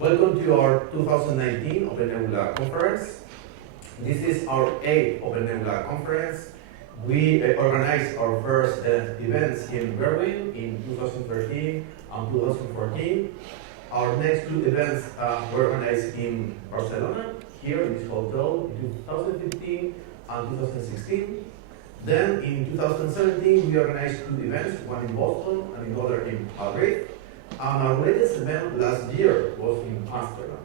Welcome to our 2019 OpenNebula Conference. This is our 8th OpenNebula Conference. We organized our first events in Berlin in 2013 and 2014. Our next two events were organized in Barcelona, here in this hotel, in 2015 and 2016. Then in 2017, we organized two events, one in Boston and the other in Madrid. And our latest event last year was in Amsterdam.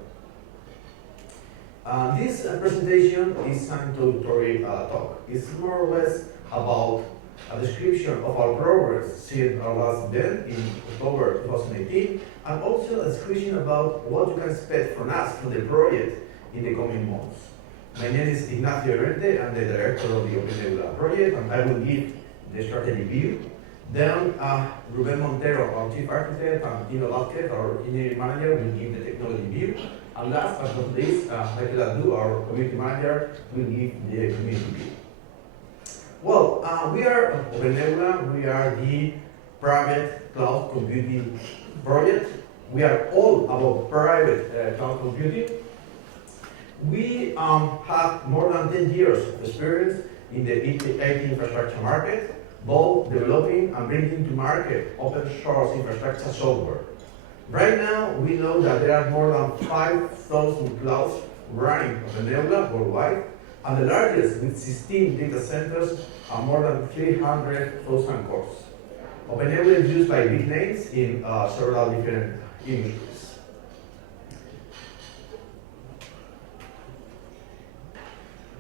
This presentation is an introductory talk. It's more or less about a description of our progress since our last event in October 2018, and also a description about what you can expect from us, from the project, in the coming months. My name is Llorente. I'm the director of the OpenNebula project, and I will give the strategy view. Then Montero, our chief architect, and Vázquez, our engineering manager, will give the technology view. And last but not least, Abdou, our community manager, will give the community view. Well, we are OpenNebula. We are the private cloud computing project. We are all about private cloud computing. We have more than 10 years of experience in the IT infrastructure market, both developing and bringing to market open source infrastructure software. Right now, we know that there are more than 5,000 clouds running OpenNebula worldwide, and the largest, with 16 data centers and more than 300,000 cores. OpenNebula is used by big names in several different industries.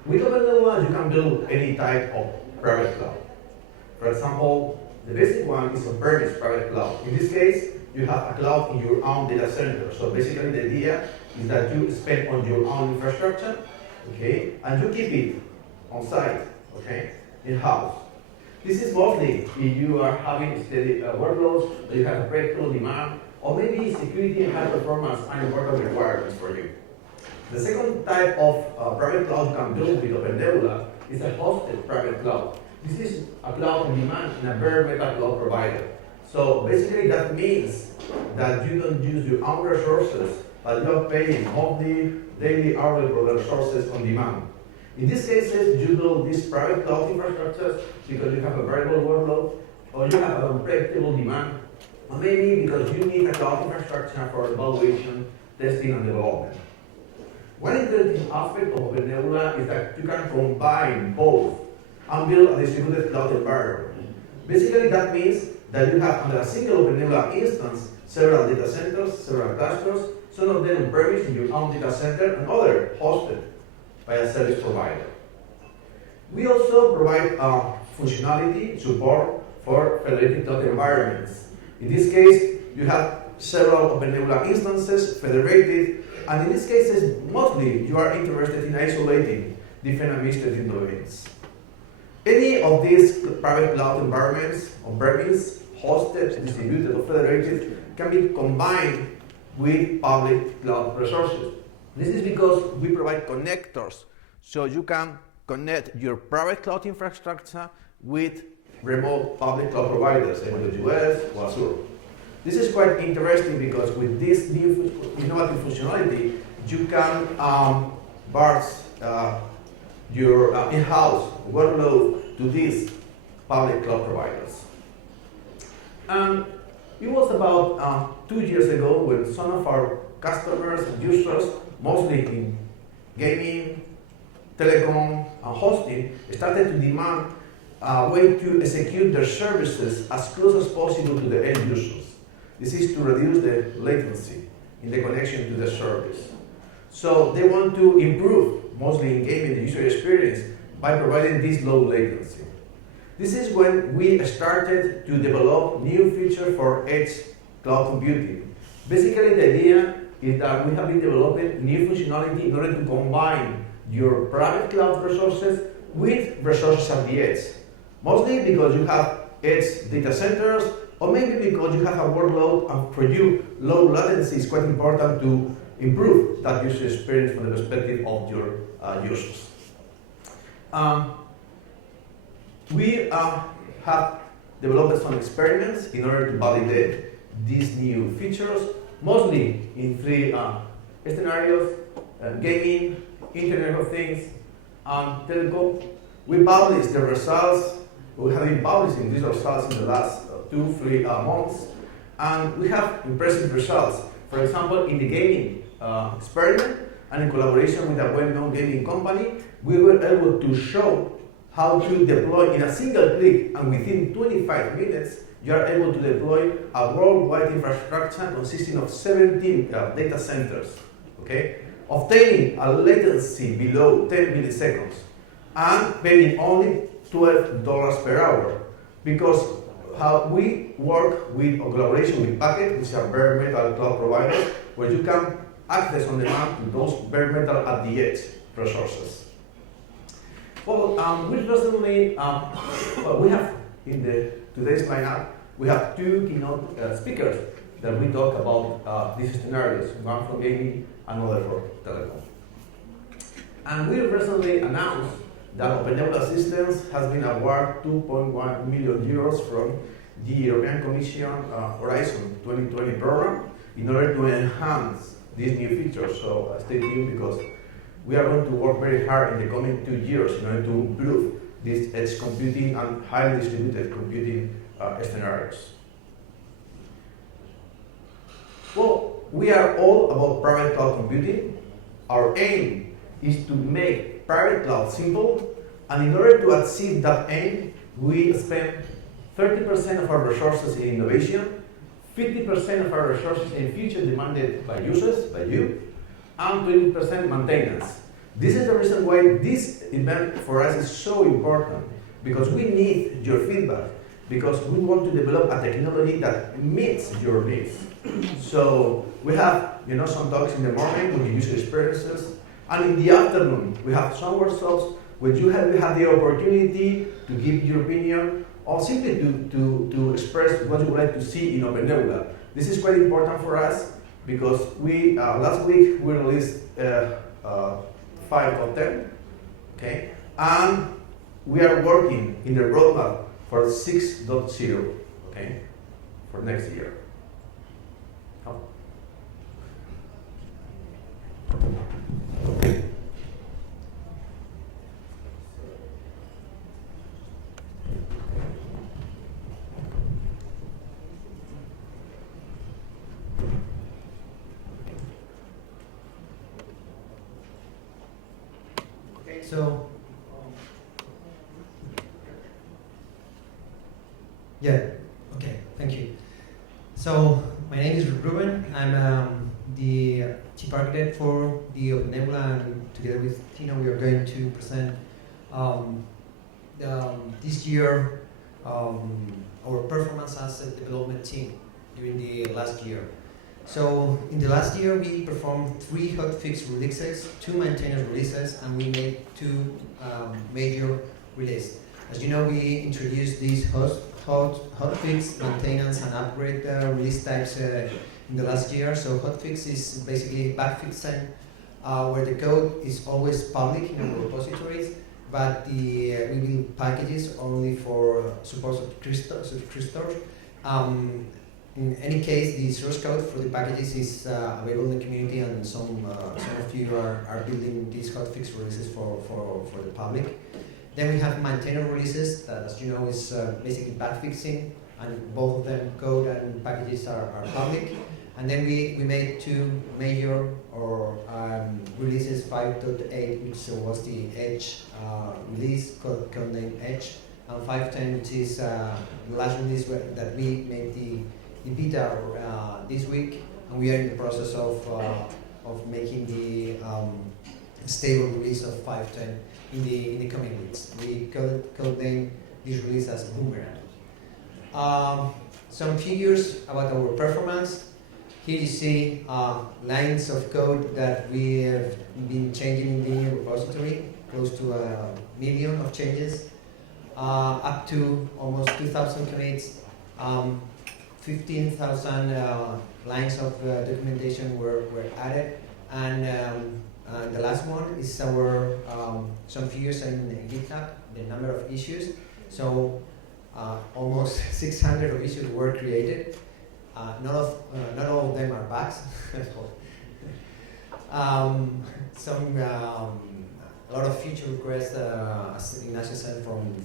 With OpenNebula, you can build any type of private cloud. For example, the basic one is on-premise private cloud. In this case, you have a cloud in your own data center. So basically the idea is that you spend on your own infrastructure, okay, and you keep it on site, okay, in-house. This is mostly if you are having steady workloads, you have a breakthrough demand, or maybe security and high performance are important requirements for you. The second type of private cloud you can build with OpenNebula is a hosted private cloud. This is a cloud on demand in a bare metal cloud provider. So basically that means that you don't use your own resources, but you are paying monthly, daily, hourly resources on demand. In these cases, you build these private cloud infrastructures because you have a variable workload, or you have an unpredictable demand, or maybe because you need a cloud infrastructure for evaluation, testing, and development. One interesting aspect of OpenNebula is that you can combine both and build a distributed cloud environment. Basically, that means that you have under a single OpenNebula instance several data centers, several clusters, some of them on-premise in your own data center, and other hosted by a service provider. We also provide functionality support for federated cloud environments. In this case, you have several OpenNebula instances federated, and in these cases, mostly you are interested in isolating different administrative domains. Any of these private cloud environments, on-premise, hosted, distributed, or federated, can be combined with public cloud resources. This is because we provide connectors, so you can connect your private cloud infrastructure with remote public cloud providers, AWS or Azure. This is quite interesting because with this new innovative functionality, you can burst your in-house workload to these public cloud providers. And it was about 2 years ago when some of our customers and users, mostly in gaming, telecom, and hosting, started to demand a way to execute their services as close as possible to the end users. This is to reduce the latency in the connection to the service. So they want to improve, mostly in gaming, the user experience by providing this low latency. This is when we started to develop new features for edge cloud computing. Basically, the idea is that we have been developing new functionality in order to combine your private cloud resources with resources at the edge. Mostly because you have edge data centers, or maybe because you have a workload, and for you, low latency is quite important to improve that user experience from the perspective of your users. We have developed some experiments in order to validate these new features. mostly in three scenarios: gaming, Internet of Things, and telecom. We publish the results. We have been publishing these results in the last 2-3 months, and we have impressive results. For example, in the gaming experiment, and in collaboration with a well-known gaming company, we were able to show how to deploy in a single click, and within 25 minutes, you are able to deploy a worldwide infrastructure consisting of 17 data centers, okay? Obtaining a latency below 10 milliseconds, and paying only $12 per hour, because how we work with a collaboration with Packet, which is a bare metal cloud provider, where you can access on demand to those bare metal at the edge resources. Well, we recently, we have in today's lineup, we have two keynote speakers that we talk about these scenarios, one for gaming, another for telecom. And we recently announced that OpenNebula Systems has been awarded 2.1 million euros from the European Commission Horizon 2020 program in order to enhance these new features. So stay tuned, because we are going to work very hard in the coming 2 years in order to improve this edge computing and highly distributed computing scenarios. Well, we are all about private cloud computing. Our aim is to make private cloud simple, and in order to achieve that aim, we spend 30% of our resources in innovation, 50% of our resources in feature demanded by users, by you, and 20% maintenance. This is the reason why this event for us is so important, because we need your feedback, because we want to develop a technology that meets your needs. So we have some talks in the morning with the user experiences, and in the afternoon we have some workshops where you have the opportunity to give your opinion, or simply to express what you would like to see in OpenNebula. This is quite important for us, because we last week we released 5 of them, okay? And we are working in the roadmap for 6.0, okay, for next year. Oh. So, okay, thank you. So, my name is Ruben. I'm the chief architect for the OpenNebula, and together with Tina, we are going to present this year our performance as a development team during the last year. So in the last year, we performed 3 hotfix releases, 2 maintenance releases, and we made 2 major releases. As you know, we introduced these hotfix, maintenance, and upgrade release types in the last year. So hotfix is basically bug fixing, where the code is always public in our repositories, but we build packages only for support subscriptors. In any case, the source code for the packages is available in the community, and some of you are building these hotfix releases for the public. Then we have maintainer releases that, as you know, is basically bug fixing, and both of them, code and packages, are public. And then we made 2 major releases, 5.8, which was the Edge release, codenamed Edge, and 5.10, which is the last release that we made the beta this week, and we are in the process of making the stable release of 5.10 in the coming weeks. We codename this release as Boomerang. Some figures about our performance. Here you see lines of code that we have been changing in the repository, close to 1 million of changes, up to almost 2,000 commits. 15,000 lines of documentation were added, and the last one is our some figures in GitHub, the number of issues. So almost 600 of issues were created. Not all of them are bugs. A lot of feature requests, as Ignacio said, from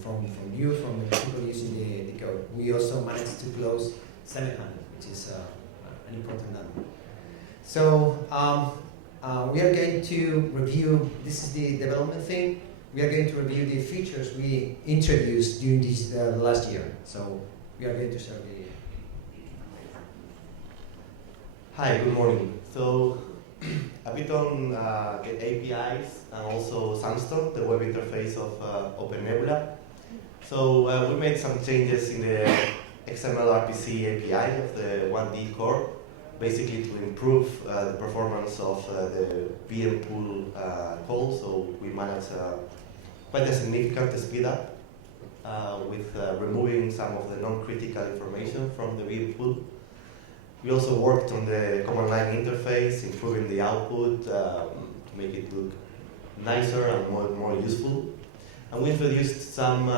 you, from the people using the code. We also managed to close semiconductor, which is an important number. So we are going to review, this is the development thing, we are going to review the features we introduced during this last year. So we are going to share the... Hi, good morning. So a bit on APIs and also Sandstone, the web interface of OpenNebula. So we made some changes in the XML RPC API of the 1D core, basically to improve the performance of the VM pool call. So we managed quite a significant speed up with removing some of the non-critical information from the VM pool. We also worked on the command line interface, improving the output to make it look nicer and more useful. And we introduced some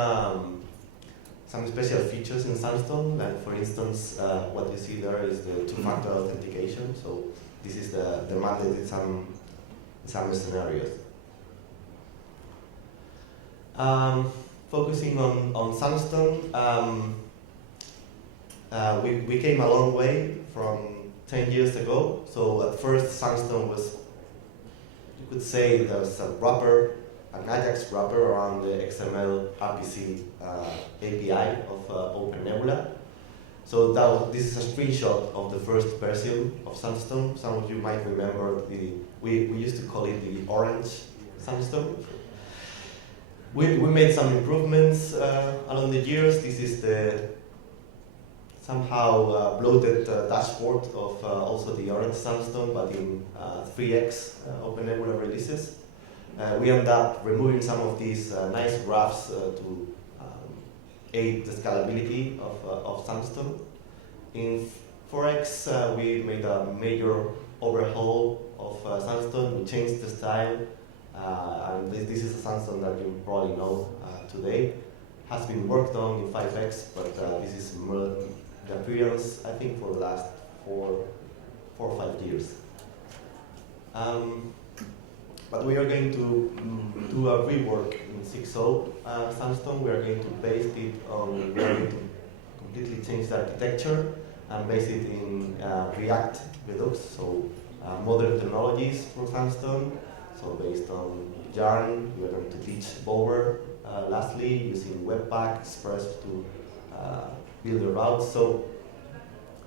special features in Sandstone, like for instance, what you see there is the two-factor authentication. So this is the mandate in some scenarios. Focusing on Sandstone, we came a long way from 10 years ago. So at first, Sandstone was, you could say, there was a wrapper, an Ajax wrapper around the XML RPC API of OpenNebula. So this is a screenshot of the first version of Sandstone. Some of you might remember we used to call it the orange Sandstone. We made some improvements along the years. This is the somehow bloated dashboard of also the orange Sandstone, but in 3x OpenNebula releases. We end up removing some of these nice graphs to aid the scalability of Sandstone. In 4x, we made a major overhaul of Sandstone. We changed the style, and this is a Sandstone that you probably know today. Has been worked on in 5x, but this is the appearance, I think, for the last 4 or 5 years. But we are going to do a rework in 6.0 Sandstone. We are going to base it on, we are going to completely change the architecture and base it in React Redux, so modern technologies for Sandstone. So based on Yarn, we are going to teach Bower lastly, using Webpack Express to build the routes. So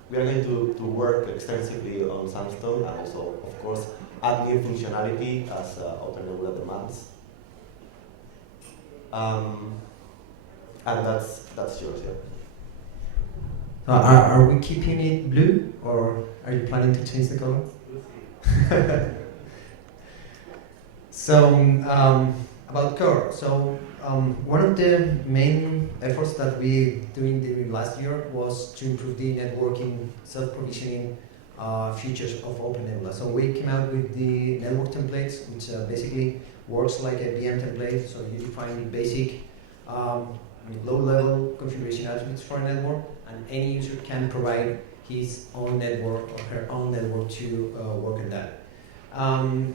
we are going to work extensively on Sandstone and also, of course, add new functionality as OpenNebula demands. And that's yours, yeah. Are we keeping it blue, or are you planning to change the color? So about core. So one of the main efforts that we doing during last year was to improve the networking self-provisioning features of OpenNebula. So we came out with the network templates, which basically works like a VM template. So you define the basic low-level configuration attributes for a network, and any user can provide his own network or her own network to work on that.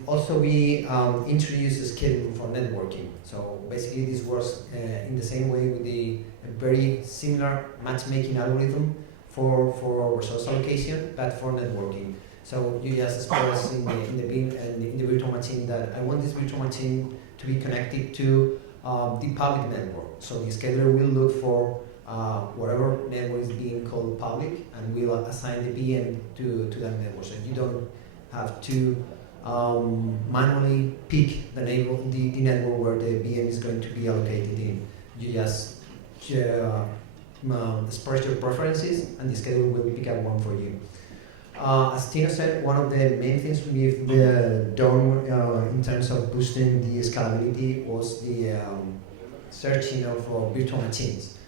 Also, we introduced a schedule for networking. So basically, this works in the same way with a very similar matchmaking algorithm for resource allocation, but for networking. So you just express in the virtual machine that I want this virtual machine to be connected to the public network. So the scheduler will look for whatever network is being called public, and will assign the VM to that network. So you don't have to manually pick the network where the VM is going to be allocated in. You just express your preferences, and the scheduler will pick out one for you. As Tino said, one of the main things we've done in terms of boosting the scalability was the searching of virtual machines.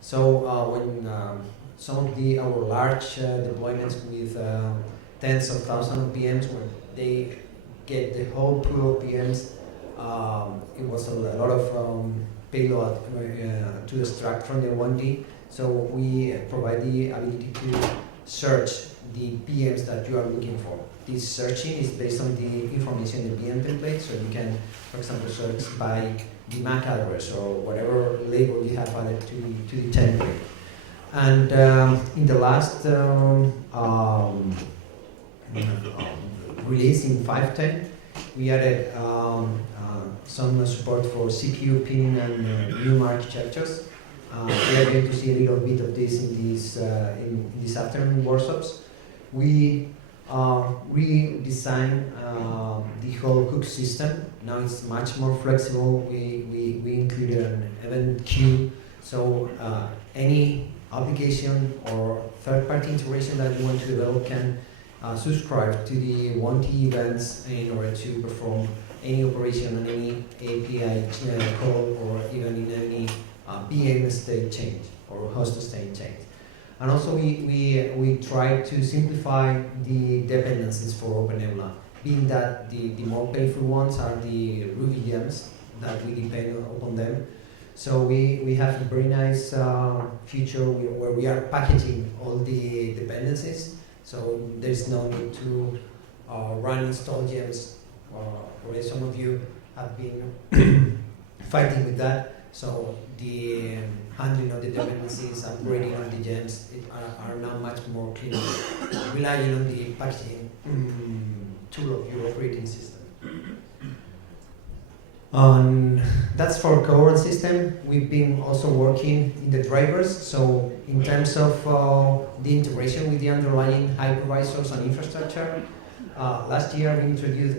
So when some of our large deployments with tens of thousands of VMs, when they get the whole pool of VMs, it was a lot of payload to extract from the 1D. So we provide the ability to search the VMs that you are looking for. This searching is based on the information in the VM template, so you can, for example, search by the MAC address or whatever label you have added to the template. And in the last release in 5.10, we added some support for CPU pinning and new architectures. We are going to see a little bit of this in this afternoon workshops. We redesigned the whole cook system. Now it's much more flexible. We included an event queue, so any application or third-party integration that you want to develop can subscribe to the 1T events in order to perform any operation on any API call or even in any VM state change or host state change. And also we try to simplify the dependencies for OpenNebula, being that the more painful ones are the Ruby gems that we depend upon them. So we have a very nice feature where we are packaging all the dependencies, so there's no need to run install gems, or some of you have been fighting with that. So the handling of the dependencies, upgrading of the gems are now much more clean, relying on the packaging tool of your operating system. That's for current system. We've been also working in the drivers. So in terms of the integration with the underlying hypervisors and infrastructure, last year we introduced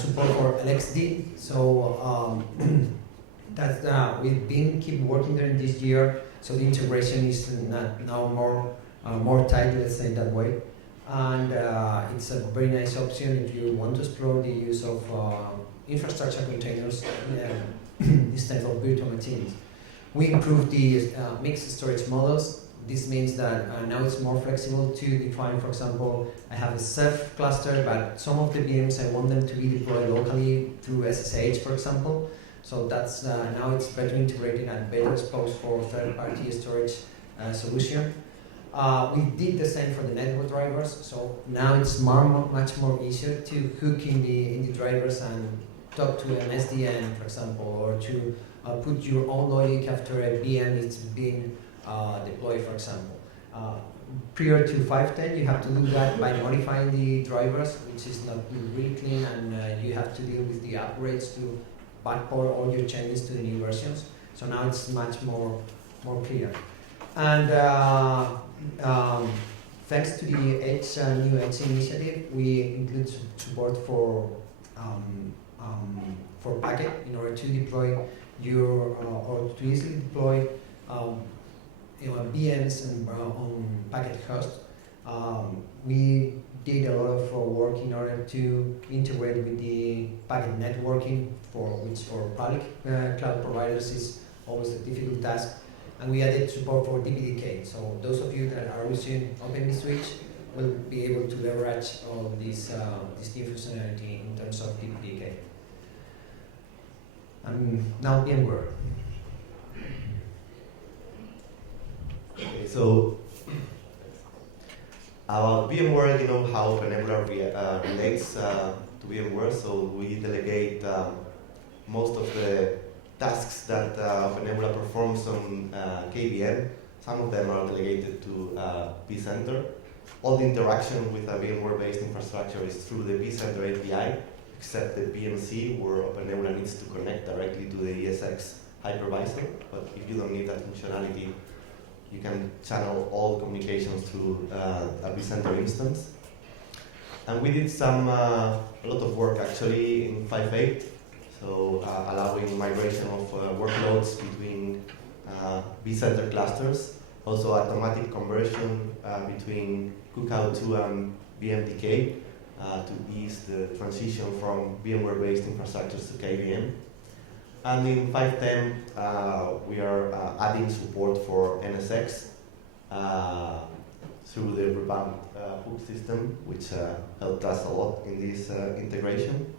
support for LXD. So we've been keep working there in this year. So the integration is now more tight, let's say that way. And it's a very nice option if you want to explore the use of infrastructure containers instead of virtual machines. We improved the mixed storage models. This means that now it's more flexible to define, for example, I have a Ceph cluster, but some of the VMs I want them to be deployed locally through SSH, for example. So that's now it's better integrated and better exposed for third-party storage solution. We did the same for the network drivers. So now it's much more easier to hook in the drivers and talk to an SDN, for example, or to put your own logic after a VM is being deployed, for example. Prior to 5.10, you have to do that by modifying the drivers, which is not really clean, and you have to deal with the upgrades to backport all your changes to the new versions. So now it's much more clear. And thanks to the new Edge initiative, we include support for Packet in order to deploy or to easily deploy VMs and on Packet host. We did a lot of work in order to integrate with the Packet networking, which for public cloud providers is always a difficult task. And we added support for DPDK. So those of you that are using OpenVSwitch will be able to leverage all this new functionality in terms of DPDK. And now VMware. Okay, so about VMware, you know how OpenNebula relates to VMware. So we delegate most of the tasks that OpenNebula performs on KVM. Some of them are delegated to vCenter. All the interaction with a VMware-based infrastructure is through the vCenter API, except the PMC, where OpenNebula needs to connect directly to the ESX hypervisor. But if you don't need that functionality, you can channel all communications through a vCenter instance. And we did a lot of work actually in 5.8. So allowing migration of workloads between vCenter clusters, also automatic conversion between Cookout2 and VMDK to ease the transition from VMware-based infrastructures to KVM. And in 5.10, we are adding support for NSX through the revamped hook system, which helped us a lot in this integration.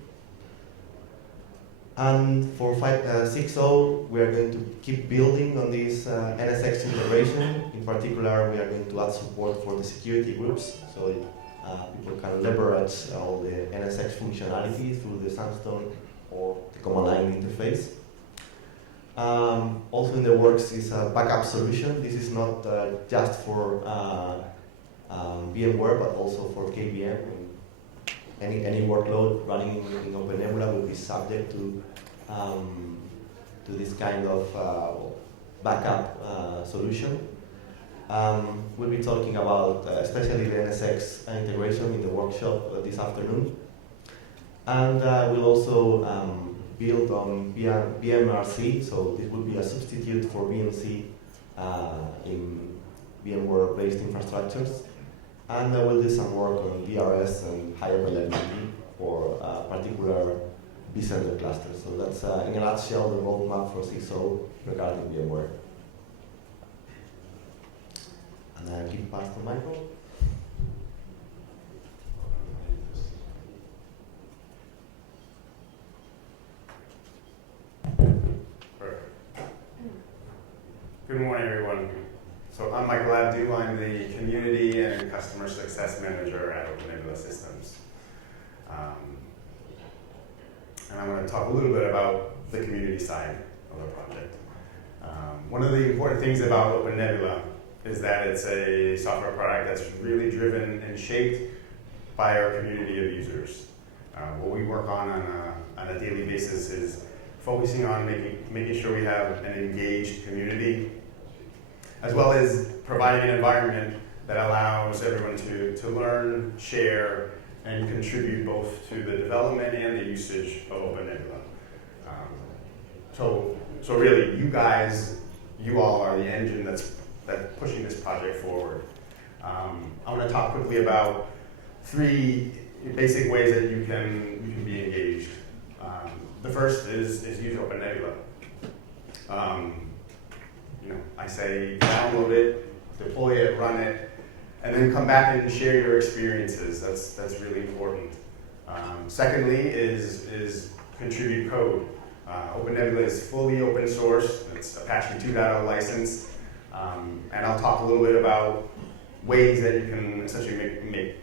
And for 6.0, we are going to keep building on this NSX integration. In particular, we are going to add support for the security groups, so people can leverage all the NSX functionality through the Sandstone or the command line interface. Also in the works is a backup solution. This is not just for VMware, but also for KVM. Any workload running in OpenNebula will be subject to this kind of backup solution. We'll be talking about especially the NSX integration in the workshop this afternoon. And we'll also build on VMRC, so this will be a substitute for VMC in VMware-based infrastructures. And we'll do some work on DRS and high availability for particular vCenter clusters. So that's, in a nutshell, the roadmap for 6.0 regarding VMware. And I'll give pass to Michael. Perfect. Good morning, everyone. So I'm Michael Abdou. I'm the Community and Customer Success Manager at OpenNebula Systems. And I'm going to talk a little bit about the community side of the project. One of the important things about OpenNebula is that it's a software product that's really driven and shaped by our community of users. What we work on a daily basis is focusing on making sure we have an engaged community, as well as providing an environment that allows everyone to learn, share, and contribute both to the development and the usage of OpenNebula. So really, you all are the engine that's pushing this project forward. I'm going to talk quickly about 3 basic ways that you can be engaged. The first is use OpenNebula. I say download it, deploy it, run it, and then come back and share your experiences. That's really important. Secondly is contribute code. OpenNebula is fully open source. It's Apache 2.0 license. And I'll talk a little bit about ways that you can essentially make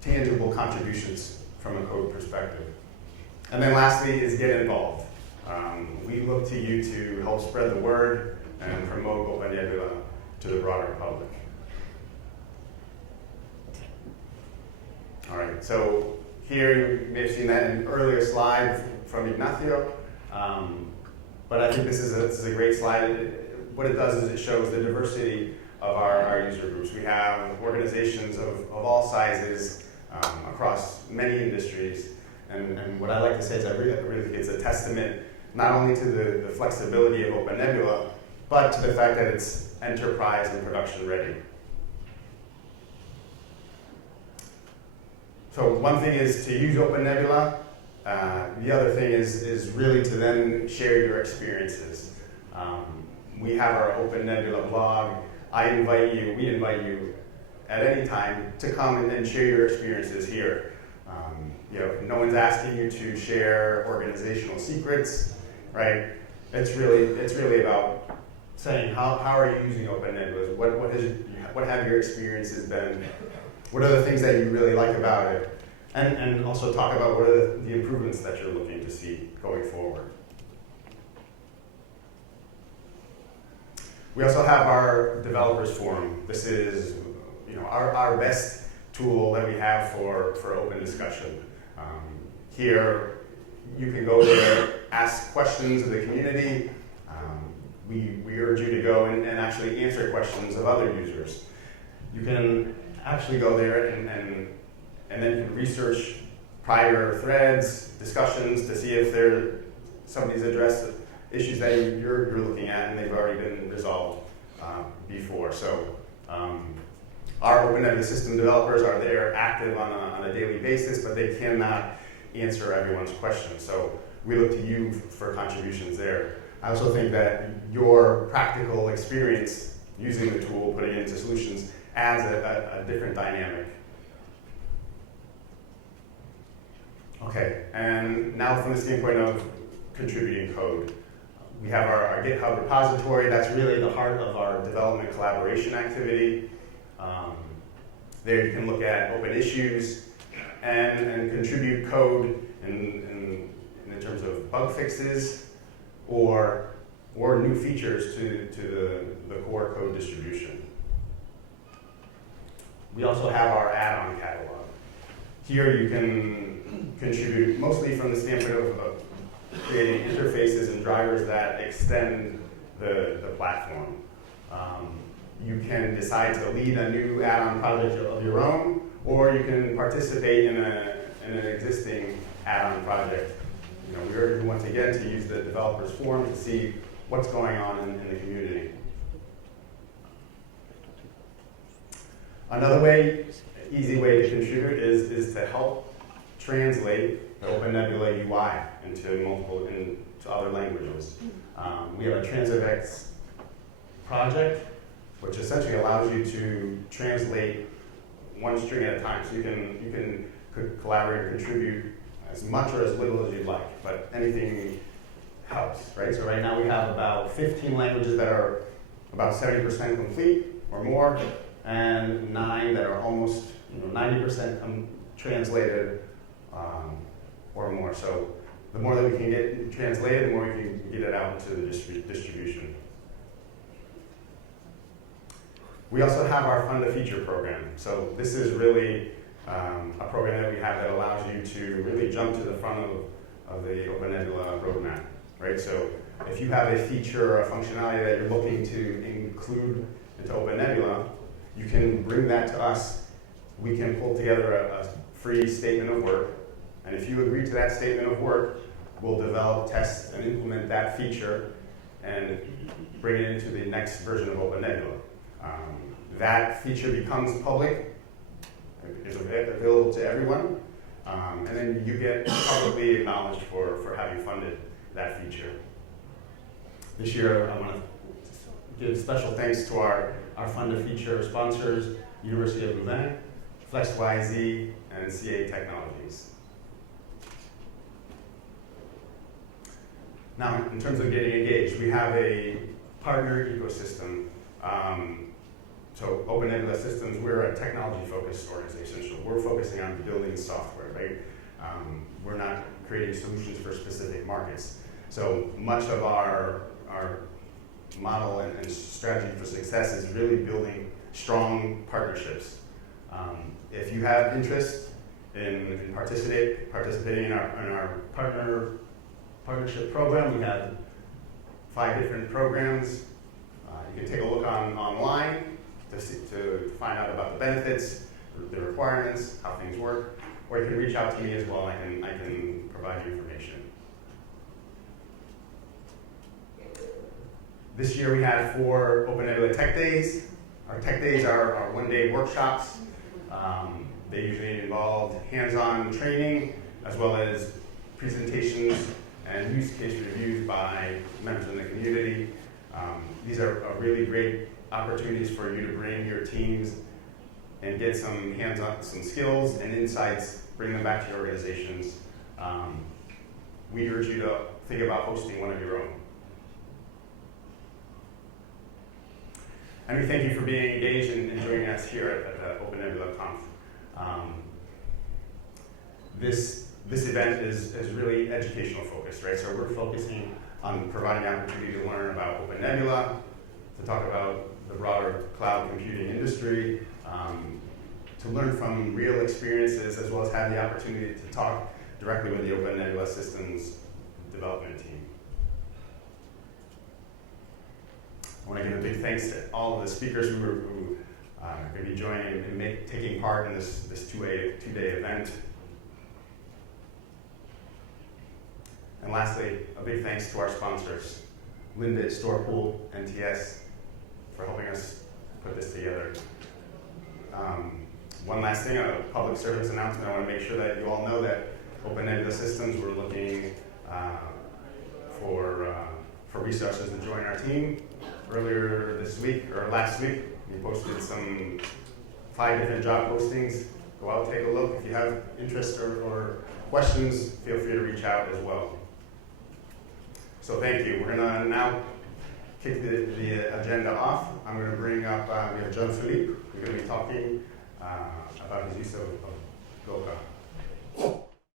tangible contributions from a code perspective. And then lastly is get involved. We look to you to help spread the word and promote OpenNebula to the broader public. All right, so here you may have seen that in an earlier slide from Ignacio, but I think this is a great slide. What it does is it shows the diversity of our user groups. We have organizations of all sizes across many industries, and what I like to say is I really think it's a testament not only to the flexibility of OpenNebula, but to the fact that it's enterprise and production ready. So one thing is to use OpenNebula. The other thing is really to then share your experiences. We have our OpenNebula blog. We invite you at any time to come and share your experiences here. No one's asking you to share organizational secrets, right? It's really about saying how are you using OpenNebula? What have your experiences been? What are the things that you really like about it? And also talk about what are the improvements that you're looking to see going forward. We also have our developers forum. This is our best tool that we have for open discussion. Here you can go there, ask questions of the community. We urge you to go and actually answer questions of other users. You can actually go there and then you can research prior threads, discussions to see if somebody's addressed issues that you're looking at and they've already been resolved before. So our OpenNebula system developers are there active on a daily basis, but they cannot answer everyone's questions. So we look to you for contributions there. I also think that your practical experience using the tool, putting it into solutions, adds a different dynamic. Okay, and now from the standpoint of contributing code. We have our GitHub repository. That's really the heart of our development collaboration activity. There you can look at open issues and contribute code in terms of bug fixes or new features to the core code distribution. We also have our add-on catalog. Here you can contribute mostly from the standpoint of creating interfaces and drivers that extend the platform. You can decide to lead a new add-on project of your own, or you can participate in an existing add-on project. We urge you once again to use the developers forum to see what's going on in the community. Another easy way to contribute is to help translate the OpenNebula UI into other languages. We have a TransFX project, which essentially allows you to translate one string at a time. So you can collaborate or contribute as much or as little as you'd like, but anything helps, right? So right now we have about 15 languages that are about 70% complete or more, and 9 that are almost 90% translated or more. So the more that we can get translated, the more we can get it out into the distribution. We also have our Fund a Feature program. So this is really a program that we have that allows you to really jump to the front of the OpenNebula roadmap, right? So if you have a feature or a functionality that you're looking to include into OpenNebula, you can bring that to us. We can pull together a free statement of work, and if you agree to that statement of work, we'll develop, test, and implement that feature and bring it into the next version of OpenNebula. That feature becomes public, is available to everyone, and then you get publicly acknowledged for having funded that feature. This year, I want to give special thanks to our Fund a Feature sponsors, University of Louvain, FlexYZ, and CA Technologies. Now, in terms of getting engaged, we have a partner ecosystem. So OpenNebula Systems, we're a technology-focused organization, so we're focusing on building software, right? We're not creating solutions for specific markets. So much of our model and strategy for success is really building strong partnerships. If you have interest in participating in our partnership program, we have 5 different programs. You can take a look online to find out about the benefits, the requirements, how things work, or you can reach out to me as well, and I can provide you information. This year we had 4 OpenNebula Tech Days. Our Tech Days are one-day workshops. They usually involve hands-on training, as well as presentations and use case reviews by members in the community. These are really great opportunities for you to bring your teams and get some hands-on, some skills and insights, bring them back to your organizations. We urge you to think about hosting one of your own. And we thank you for being engaged and joining us here at OpenNebulaConf. This event is really educational focused, right? So we're focusing on providing the opportunity to learn about OpenNebula, to talk about the broader cloud computing industry, to learn from real experiences, as well as have the opportunity to talk directly with the OpenNebula Systems development team. I want to give a big thanks to all of the speakers who are going to be joining and taking part in this two-day event. And lastly, a big thanks to our sponsors, Limbit, Storepool, NTS, for helping us put this together. One last thing, a public service announcement. I want to make sure that you all know that OpenNebula Systems, we're looking for resources to join our team. Earlier this week, or last week, we posted 5 different job postings. Go out, take a look. If you have interest or questions, feel free to reach out as well. So thank you. We're going to now kick the agenda off. I'm going to bring up, we have John Philippe. We're going to be talking about his use of Docker.